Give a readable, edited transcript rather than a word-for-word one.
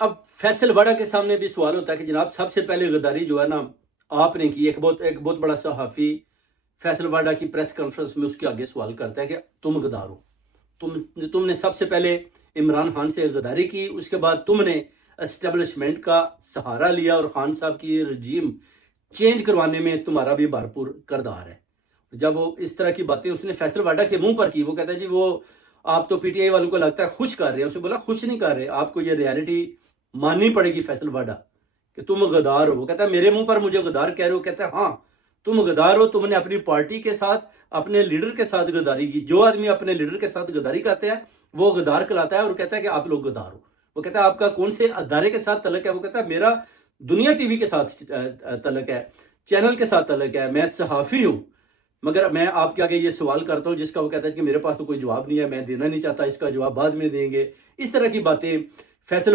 اب فیصل واڈا کے سامنے بھی سوال ہوتا ہے کہ جناب سب سے پہلے غداری جو ہے نا آپ نے کی. ایک بہت بڑا صحافی فیصل واڈا کی پریس کانفرنس میں اس کے آگے سوال کرتا ہے کہ تم غدار ہو. تم نے سب سے پہلے عمران خان سے غداری کی، اس کے بعد تم نے اسٹیبلشمنٹ کا سہارا لیا اور خان صاحب کی رجیم چینج کروانے میں تمہارا بھی بھرپور کردار ہے. جب وہ اس طرح کی باتیں اس نے فیصل واڈا کے منہ پر کی، وہ کہتا ہے جی وہ آپ تو پی ٹی آئی والوں کو لگتا ہے خوش کر رہے ہیں. اسے بولا خوش نہیں کر رہے، آپ کو یہ ریالٹی ماننی پڑے گی فیصل واڈا کہ تم غدار ہو. وہ کہتا ہے میرے منہ پر مجھے غدار کہہ رہے ہو؟ کہتا ہے ہاں تم غدار ہو، تم نے اپنی پارٹی کے ساتھ اپنے لیڈر کے ساتھ غداری کی. جو آدمی اپنے لیڈر کے ساتھ غداری کرتے ہیں وہ غدار کہلاتا ہے اور کہتا ہے کہ آپ لوگ غدار ہو. وہ کہتا ہے آپ کا کون سے ادارے کے ساتھ تعلق ہے؟ وہ کہتا ہے میرا دنیا ٹی وی کے ساتھ تعلق ہے، چینل کے ساتھ تعلق ہے، میں صحافی ہوں. مگر میں آپ کے آگے یہ سوال کرتا ہوں جس کا وہ کہتا ہے کہ میرے پاس تو کوئی جواب نہیں ہے، میں دینا نہیں چاہتا، اس کا جواب بعد میں دیں گے. اس طرح کی باتیں فیصل